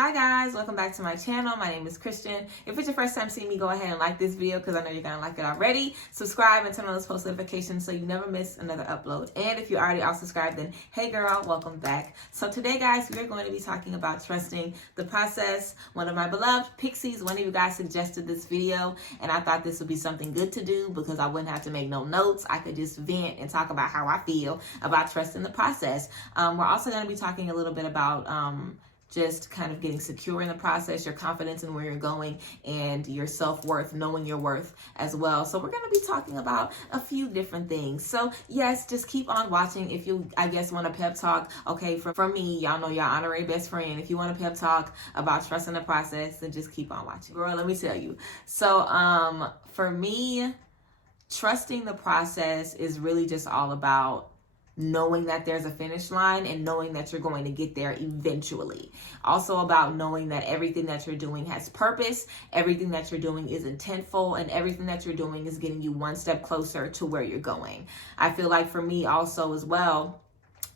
Hi guys, welcome back to my channel. My name is Christian. If it's your first time seeing me, go ahead and like this video because I know you're gonna like it already. Subscribe and turn on those post notifications so you never miss another upload. And if you already are subscribed, then hey girl, welcome back. So today guys, we're going to be talking about trusting the process. One of my beloved pixies, one of you guys suggested this video and I thought this would be something good to do because I wouldn't have to make no notes. I could just vent and talk about how I feel about trusting the process. We're also going to be talking a little bit about just kind of getting secure in the process, your confidence in where you're going, and your self-worth, knowing your worth as well. So we're going to be talking about a few different things. So yes, just keep on watching. If you, I guess, want a pep talk, okay, from me, y'all know your honorary best friend. If you want a pep talk about trusting the process, then just keep on watching. Girl, let me tell you. So for me, trusting the process is really just all about knowing that there's a finish line and knowing that you're going to get there eventually. Also about knowing that everything that you're doing has purpose, everything that you're doing is intentful, and everything that you're doing is getting you one step closer to where you're going. I feel like for me also as well,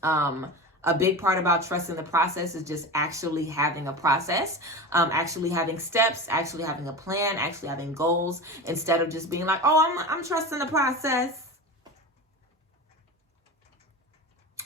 a big part about trusting the process is just actually having a process, actually having steps, actually having a plan, actually having goals, instead of just being like, oh, I'm trusting the process.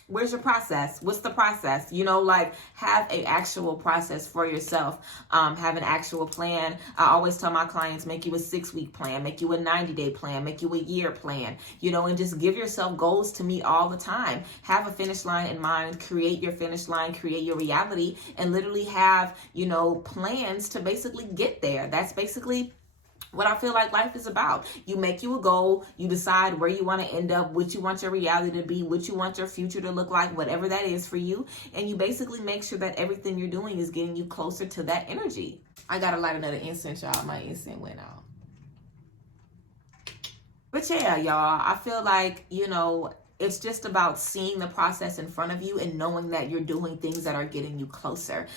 Where's your process? What's the process? You know, like have an actual process for yourself. Have an actual plan. I always tell my clients, make you a 6-week plan, make you a 90-day plan, make you a year plan, you know, and just give yourself goals to meet all the time. Have a finish line in mind, create your finish line, create your reality, and literally have, you know, plans to basically get there. That's basically what I feel like life is about. You make you a goal, you decide where you want to end up, what you want your reality to be, what you want your future to look like, whatever that is for you. And you basically make sure that everything you're doing is getting you closer to that energy. I got to light another incense, y'all. My incense went out. But yeah, y'all, I feel like, you know, it's just about seeing the process in front of you and knowing that you're doing things that are getting you closer.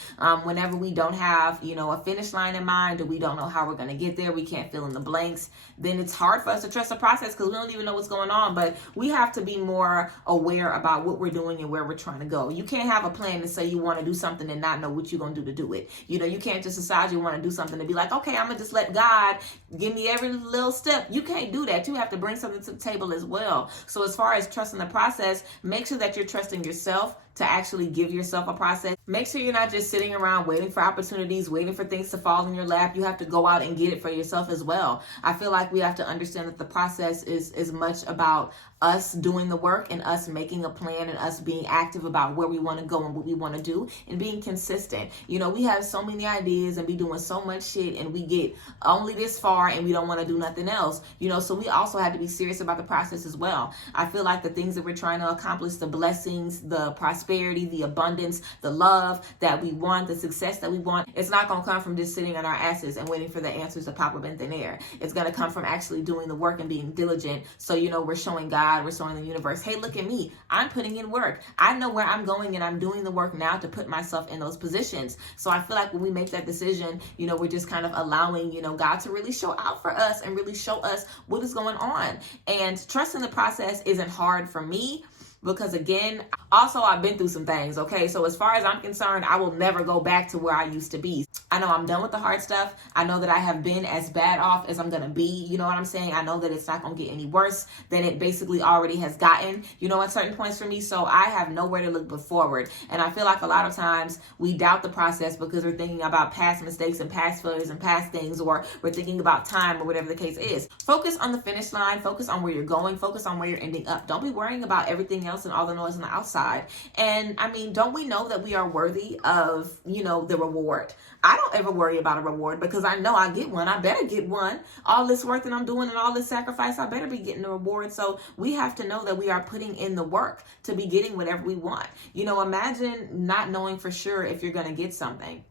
Whenever we don't have, you know, a finish line in mind, or we don't know how we're going to get there, we can't fill in the blanks, then it's hard for us to trust the process because we don't even know what's going on. But we have to be more aware about what we're doing and where we're trying to go. You can't have a plan and say you want to do something and not know what you're going to do to do it. You know, you can't just decide you want to do something and be like, okay, I'm going to just let God give me every little step. You can't do that. You have to bring something to the table as well. So as far as trusting the process, make sure that you're trusting yourself to actually give yourself a process. Make sure you're not just sitting around waiting for opportunities, waiting for things to fall in your lap. You have to go out and get it for yourself as well. I feel like we have to understand that the process is as much about us doing the work and us making a plan and us being active about where we want to go and what we want to do and being consistent. You know, we have so many ideas and be doing so much shit and we get only this far and we don't want to do nothing else. You know, so we also have to be serious about the process as well. I feel like the things that we're trying to accomplish, the blessings, the prosperity, the abundance, the love that we want, the success that we want, it's not going to come from just sitting on our asses and waiting for the answers to pop up in thin air. It's going to come from actually doing the work and being diligent. So, you know, we're showing God, we're showing the universe, hey, look at me. I'm putting in work. I know where I'm going and I'm doing the work now to put myself in those positions. So I feel like when we make that decision, you know, we're just kind of allowing, you know, God to really show out for us and really show us what is going on. And trusting the process isn't hard for me. Because again, also I've been through some things, okay? So as far as I'm concerned, I will never go back to where I used to be. I know I'm done with the hard stuff. I know that I have been as bad off as I'm going to be. You know what I'm saying? I know that it's not going to get any worse than it basically already has gotten, you know, at certain points for me. So I have nowhere to look but forward. And I feel like a lot of times we doubt the process because we're thinking about past mistakes and past failures and past things, or we're thinking about time or whatever the case is. Focus on the finish line. Focus on where you're going. Focus on where you're ending up. Don't be worrying about everything else and all the noise on the outside. And I mean, don't we know that we are worthy of, you know, the reward? I don't ever worry about a reward because I know I get one. I better get one. All this work that I'm doing and all this sacrifice, I better be getting the reward. So we have to know that we are putting in the work to be getting whatever we want. You know, imagine not knowing for sure if you're going to get something.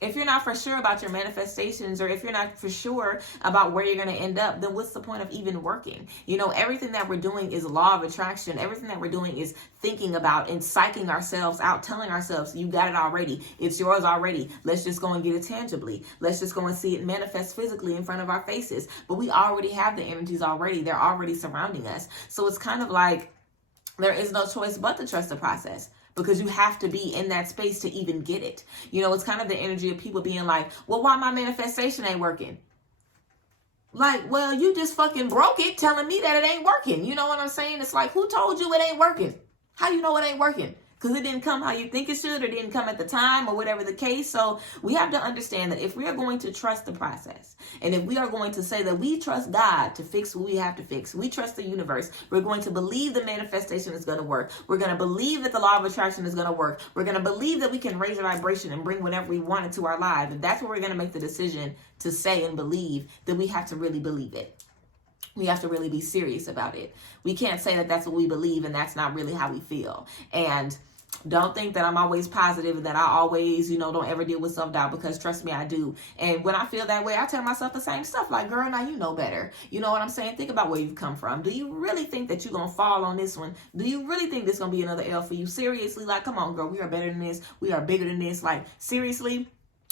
If you're not for sure about your manifestations, or if you're not for sure about where you're going to end up, then what's the point of even working? You know, everything that we're doing is law of attraction. Everything that we're doing is thinking about and psyching ourselves out, telling ourselves, you got it already. It's yours already. Let's just go and get it tangibly. Let's just go and see it manifest physically in front of our faces. But we already have the energies already. They're already surrounding us. So it's kind of like there is no choice but to trust the process. because you have to be in that space to even get it. You know, it's kind of the energy of people being like, well, why my manifestation ain't working? Like, well, you just fucking broke it telling me that it ain't working. You know what I'm saying? It's like, who told you it ain't working? How you know it ain't working? Because it didn't come how you think it should, or didn't come at the time, or whatever the case. So we have to understand that if we are going to trust the process, and if we are going to say that we trust God to fix what we have to fix, we trust the universe, we're going to believe the manifestation is going to work. We're going to believe that the law of attraction is going to work. We're going to believe that we can raise a vibration and bring whatever we want into our lives. If that's what we're going to make the decision to say and believe, then we have to really believe it. We have to really be serious about it. We can't say that that's what we believe and that's not really how we feel. And don't think that I'm always positive and that I always, don't ever deal with self-doubt, because trust me, I do. And when I feel that way, I tell myself the same stuff like, girl, now you know better. You know what I'm saying? Think about where you've come from. Do you really think that you're going to fall on this one? Do you really think this is going to be another L for you? Seriously? Like, come on, girl, we are better than this. We are bigger than this. Like, seriously?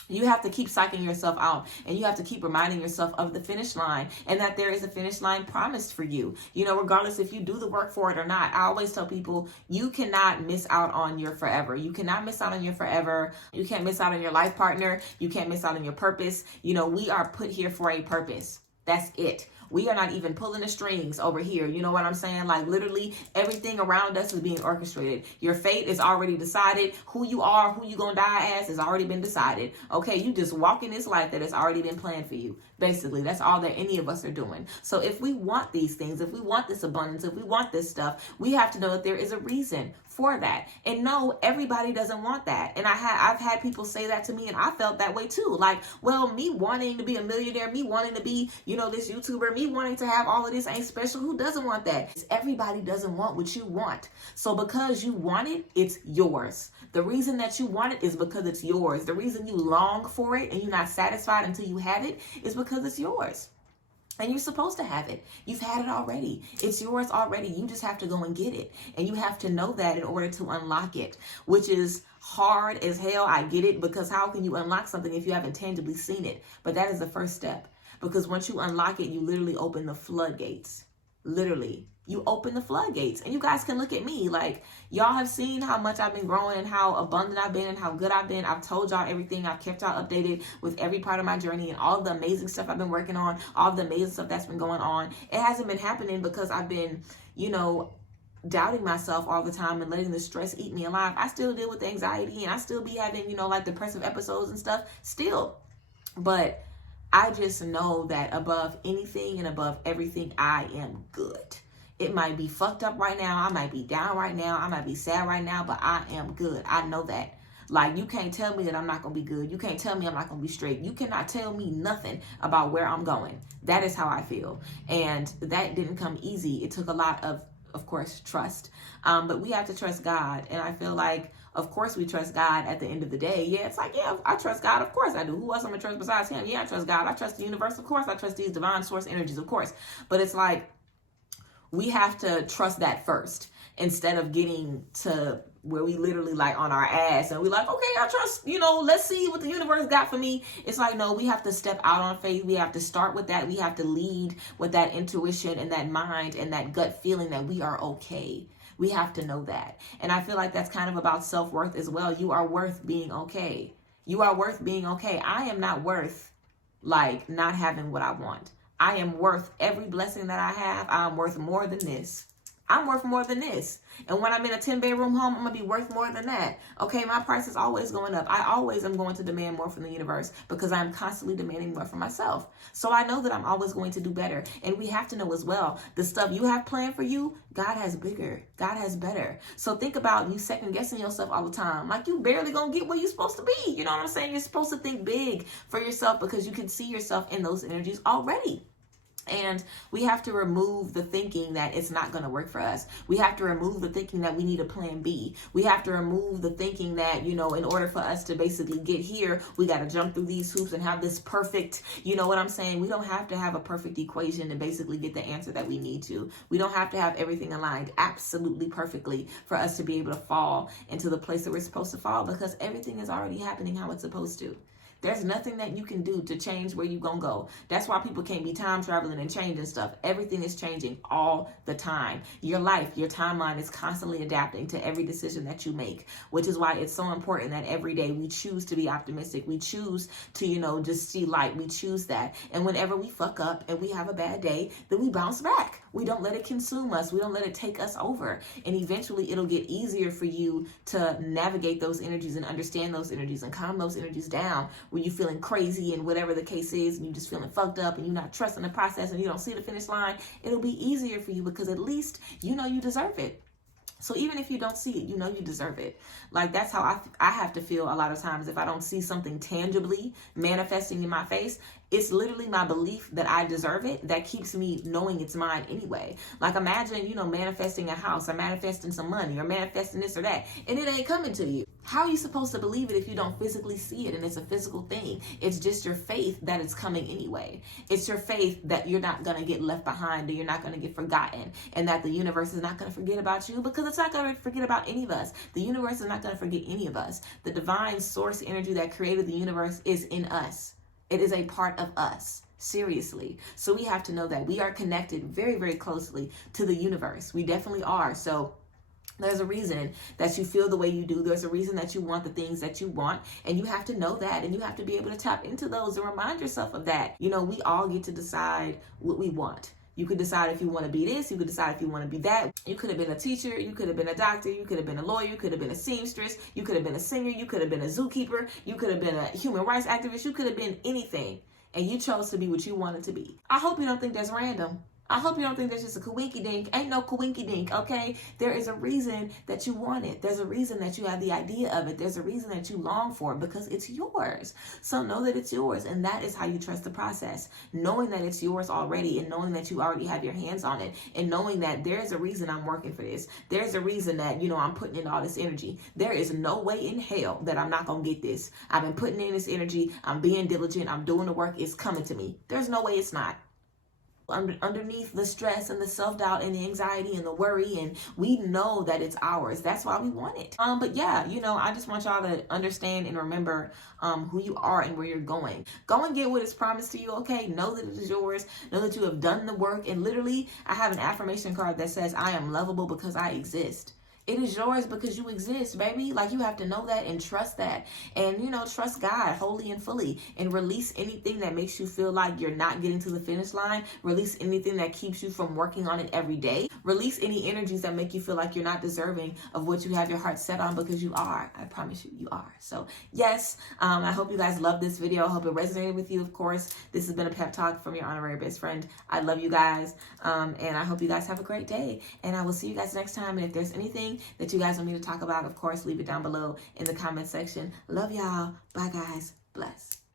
You have to keep psyching yourself out, and you have to keep reminding yourself of the finish line, and that there is a finish line promised for you. Regardless if you do the work for it or not. I always tell people, you cannot miss out on your forever. You cannot miss out on your forever. You can't miss out on your life partner. You can't miss out on your purpose. We are put here for a purpose. That's it. We are not even pulling the strings over here. You know what I'm saying? Like, literally everything around us is being orchestrated. Your fate is already decided. Who you are, who you gonna die as has already been decided. Okay, you just walk in this life that has already been planned for you. Basically, that's all that any of us are doing. So if we want these things, if we want this abundance, if we want this stuff, we have to know that there is a reason for that. And no, everybody doesn't want that. And I've had people say that to me, and I felt that way too. Like, well, me wanting to be a millionaire, me wanting to be, this YouTuber, me wanting to have all of this ain't special. Who doesn't want that? Everybody doesn't want what you want. So because you want it, it's yours. The reason that you want it is because it's yours. The reason you long for it and you're not satisfied until you have it is because it's yours. And you're supposed to have it. You've had it already. It's yours already. You just have to go and get it. And you have to know that in order to unlock it, which is hard as hell. I get it, because how can you unlock something if you haven't tangibly seen it? But that is the first step, because once you unlock it, you literally open the floodgates. Literally. You open the floodgates, and you guys can look at me. Like, y'all have seen how much I've been growing and how abundant I've been and how good I've been. I've told y'all everything. I've kept y'all updated with every part of my journey and all the amazing stuff I've been working on, all the amazing stuff that's been going on. It hasn't been happening because I've been, doubting myself all the time and letting the stress eat me alive. I still deal with anxiety, and I still be having, like depressive episodes and stuff still. But I just know that above anything and above everything, I am good. It might be fucked up right now. I might be down right now. I might be sad right now, but I am good. I know that. Like, you can't tell me that I'm not going to be good. You can't tell me I'm not going to be straight. You cannot tell me nothing about where I'm going. That is how I feel. And that didn't come easy. It took a lot of course, trust. But we have to trust God. And I feel like, of course, we trust God at the end of the day. Yeah, it's like, yeah, I trust God. Of course I do. Who else am I going to trust besides him? Yeah, I trust God. I trust the universe. Of course, I trust these divine source energies. Of course. But it's like, we have to trust that first, instead of getting to where we literally like on our ass and we like, okay, I trust, let's see what the universe got for me. It's like, no, we have to step out on faith. We have to start with that. We have to lead with that intuition and that mind and that gut feeling that we are okay. We have to know that. And I feel like that's kind of about self-worth as well. You are worth being okay. You are worth being okay. I am not worth like not having what I want. I am worth every blessing that I have. I'm worth more than this. I'm worth more than this. And when I'm in a 10-bedroom home, I'm going to be worth more than that. Okay, my price is always going up. I always am going to demand more from the universe because I'm constantly demanding more from myself. So I know that I'm always going to do better. And we have to know as well, the stuff you have planned for you, God has bigger. God has better. So think about you second guessing yourself all the time. Like, you barely going to get where you're supposed to be. You know what I'm saying? You're supposed to think big for yourself because you can see yourself in those energies already. And we have to remove the thinking that it's not going to work for us. We have to remove the thinking that we need a plan B. We have to remove the thinking that, in order for us to basically get here, we got to jump through these hoops and have this perfect, you know what I'm saying? We don't have to have a perfect equation to basically get the answer that we need to. We don't have to have everything aligned absolutely perfectly for us to be able to fall into the place that we're supposed to fall, because everything is already happening how it's supposed to. There's nothing that you can do to change where you're going to go. That's why people can't be time traveling and changing stuff. Everything is changing all the time. Your life, your timeline is constantly adapting to every decision that you make, which is why it's so important that every day we choose to be optimistic. We choose to, just see light. We choose that. And whenever we fuck up and we have a bad day, then we bounce back. We don't let it consume us. We don't let it take us over. And eventually it'll get easier for you to navigate those energies and understand those energies and calm those energies down when you're feeling crazy and whatever the case is, and you're just feeling fucked up and you're not trusting the process and you don't see the finish line. It'll be easier for you because at least you deserve it. So even if you don't see it, you deserve it. Like, that's how I have to feel a lot of times. If I don't see something tangibly manifesting in my face, it's literally my belief that I deserve it that keeps me knowing it's mine anyway. Like, imagine, manifesting a house or manifesting some money or manifesting this or that, and it ain't coming to you. How are you supposed to believe it if you don't physically see it and it's a physical thing? It's just your faith that it's coming anyway. It's your faith that you're not going to get left behind or you're not going to get forgotten, and that the universe is not going to forget about you, because it's not going to forget about any of us. The universe is not going to forget any of us. The divine source energy that created the universe is in us. It is a part of us. Seriously. So we have to know that we are connected very, very closely to the universe. We definitely are. So there's a reason that you feel the way you do. There's a reason that you want the things that you want. And you have to know that. And you have to be able to tap into those and remind yourself of that. We all get to decide what we want. You could decide if you want to be this. You could decide if you want to be that. You could have been a teacher. You could have been a doctor. You could have been a lawyer. You could have been a seamstress. You could have been a singer. You could have been a zookeeper. You could have been a human rights activist. You could have been anything. And you chose to be what you wanted to be. I hope you don't think that's random. I hope you don't think that's just a coinky dink. Ain't no coinky dink, okay? There is a reason that you want it. There's a reason that you have the idea of it. There's a reason that you long for it, because it's yours. So know that it's yours, and that is how you trust the process. Knowing that it's yours already, and knowing that you already have your hands on it, and knowing that there's a reason I'm working for this. There's a reason that, I'm putting in all this energy. There is no way in hell that I'm not going to get this. I've been putting in this energy. I'm being diligent. I'm doing the work. It's coming to me. There's no way it's not. Underneath the stress and the self-doubt and the anxiety and the worry, and we know that it's ours. That's why we want it. But yeah, I just want y'all to understand and remember who you are and where you're going. Go and get what is promised to you, okay? Know that it is yours. Know that you have done the work. And literally, I have an affirmation card that says, I am lovable because I exist. It is yours because you exist, baby. Like, you have to know that and trust that. And, trust God wholly and fully, and release anything that makes you feel like you're not getting to the finish line. Release anything that keeps you from working on it every day. Release any energies that make you feel like you're not deserving of what you have your heart set on, because you are. I promise you, you are. So yes, I hope you guys love this video. I hope it resonated with you. Of course, this has been a pep talk from your honorary best friend. I love you guys. And I hope you guys have a great day. And I will see you guys next time. And if there's anything that you guys want me to talk about, of course, leave it down below in the comment section. Love y'all. Bye, guys. Bless.